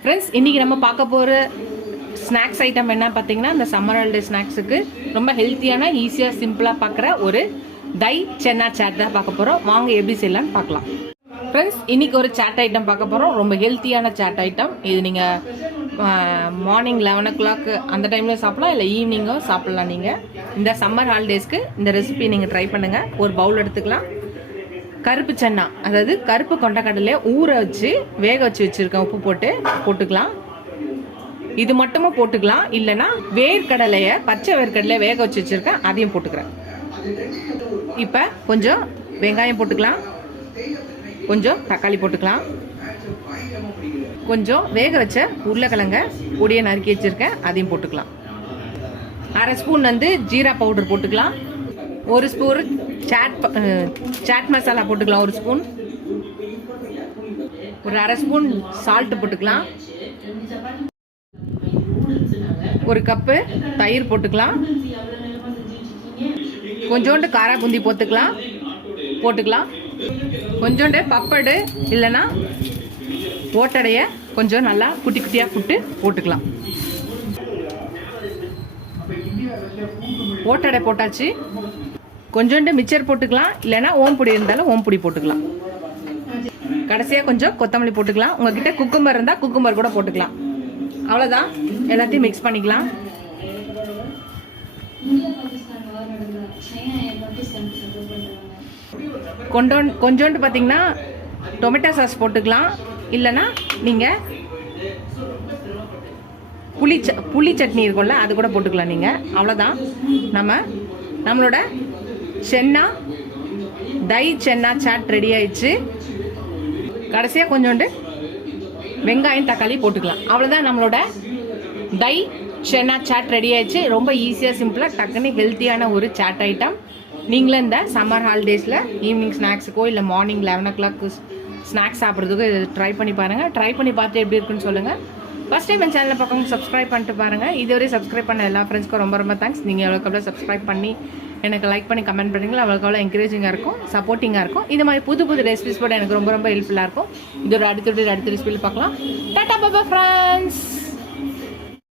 Friends, இன்றைக்கி நம்ம பார்க்க போகிற ஸ்நாக்ஸ் ஐட்டம் என்ன பார்த்தீங்கன்னா, இந்த சம்மர் ஹாலிடே ஸ்நாக்ஸுக்கு ரொம்ப ஹெல்த்தியான, ஈஸியாக, சிம்பிளாக பார்க்குற ஒரு தை சென்னா சாட் தான் பார்க்க போகிறோம். வாங்க எப்படி செய்யலான்னு பார்க்கலாம். ஃப்ரெண்ட்ஸ், இன்றைக்கி ஒரு சாட் ஐட்டம் பார்க்க போகிறோம். ரொம்ப ஹெல்த்தியான சாட் ஐட்டம். இது நீங்கள் மார்னிங் 11 o'clock அந்த டைமில் சாப்பிடலாம், இல்லை ஈவினிங்கோ சாப்பிட்லாம். நீங்கள் இந்த சம்மர் ஹாலிடேஸ்க்கு இந்த ரெசிபி நீங்கள் ட்ரை பண்ணுங்கள். ஒரு பவுல் எடுத்துக்கலாம். கருப்பு சன்னா, அதாவது கருப்பு கொண்டக்கடலையை ஊற வச்சு வேக வச்சு வச்சுருக்கேன். உப்பு போட்டு போட்டுக்கலாம். இது மட்டுமா போட்டுக்கலாம், இல்லைன்னா வேர்க்கடலையை, பச்சை வேர்க்கடலையை வேக வச்சு வச்சுருக்கேன், அதையும் போட்டுக்கிறேன். இப்போ கொஞ்சம் வெங்காயம் போட்டுக்கலாம், கொஞ்சம் தக்காளி போட்டுக்கலாம், கொஞ்சம் வேக வச்ச உருளைக்கிழங்க பொடியை நறுக்கி வச்சுருக்கேன், அதையும் போட்டுக்கலாம். அரை ஸ்பூன் ஜீரா பவுடர் போட்டுக்கலாம். ஒரு ஸ்பூன் சாட் மசாலா போட்டுக்கலாம். ஒரு ஸ்பூன், ஒரு அரை ஸ்பூன் சால்ட் போட்டுக்கலாம். ஒரு கப்பு தயிர் போட்டுக்கலாம். கொஞ்சோண்டு காரா பூந்தி போட்டுக்கலாம். கொஞ்சோண்டு பப்படு இல்லைன்னா ஓட்டடைய கொஞ்சம் நல்லா குட்டி குட்டியாக போட்டுக்கலாம். ஓட்டடை போட்டாச்சு. கொஞ்சோண்டு மிச்சர் போட்டுக்கலாம், இல்லைன்னா ஓம்பொடி இருந்தாலும் ஓம்பொடி போட்டுக்கலாம். கடைசியாக கொஞ்சம் கொத்தமல்லி போட்டுக்கலாம். உங்ககிட்ட குக்கும்பர் இருந்தால் குக்கும்பர் கூட போட்டுக்கலாம். அவ்வளோதான். எல்லாத்தையும் மிக்ஸ் பண்ணிக்கலாம். கொஞ்சோண்டு பார்த்தீங்கன்னா டொமேட்டோ சாஸ் போட்டுக்கலாம், இல்லைன்னா நீங்கள் புளி சட்னி இருக்கும்ல, அது கூட போட்டுக்கலாம் நீங்கள். அவ்வளோதான். நம்மளோட தை சென்னா சாட் ரெடி ஆயிடுச்சு. கடைசியாக கொஞ்சோண்டு வெங்காயம் தக்காளி போட்டுக்கலாம். அவ்வளோதான். நம்மளோட தை சென்னா சாட் ரெடி ஆயிடுச்சு. ரொம்ப ஈஸியாக, சிம்பிளாக, டக்குன்னு ஹெல்த்தியான ஒரு சாட் ஐட்டம். நீங்களும் இந்த சம்மர் ஹாலிடேஸில் ஈவினிங் ஸ்நாக்ஸுக்கோ இல்லை மார்னிங் 11 o'clock ஸ்நாக்ஸ் சாப்பிட்றதுக்கு ட்ரை பண்ணி பாருங்கள். ட்ரை பண்ணி பார்த்து எப்படி இருக்குன்னு சொல்லுங்கள். ஃபஸ்ட் டைம் என் சேனலில் பார்க்கணும், சப்ஸ்கிரைப் பண்ணிட்டு பாருங்கள். இதுவரை சப்ஸ்கிரைப் பண்ண எல்லா ஃப்ரெண்ட்ஸ்க்கும் ரொம்ப ரொம்ப தேங்க்ஸ். நீங்கள் எவ்வளோக்கு எவ்வளோ சப்ஸ்கிரைப் பண்ணி எனக்கு லைக் பண்ணி கமெண்ட் பண்ணுறீங்களா, அவ்வளோக்கு எவ்வளோ என்கரேஜிங்காக இருக்கும், சப்போர்ட்டிங்காக இருக்கும். இது மாதிரி புது ரெசிபிஸ் போட எனக்கு ரொம்ப ரொம்ப ஹெல்ப்ஃபுல்லாக இருக்கும். இதோட அடுத்த ரெசிபியில் பார்க்கலாம். டாடா பாபா ஃப்ரெண்ட்ஸ்.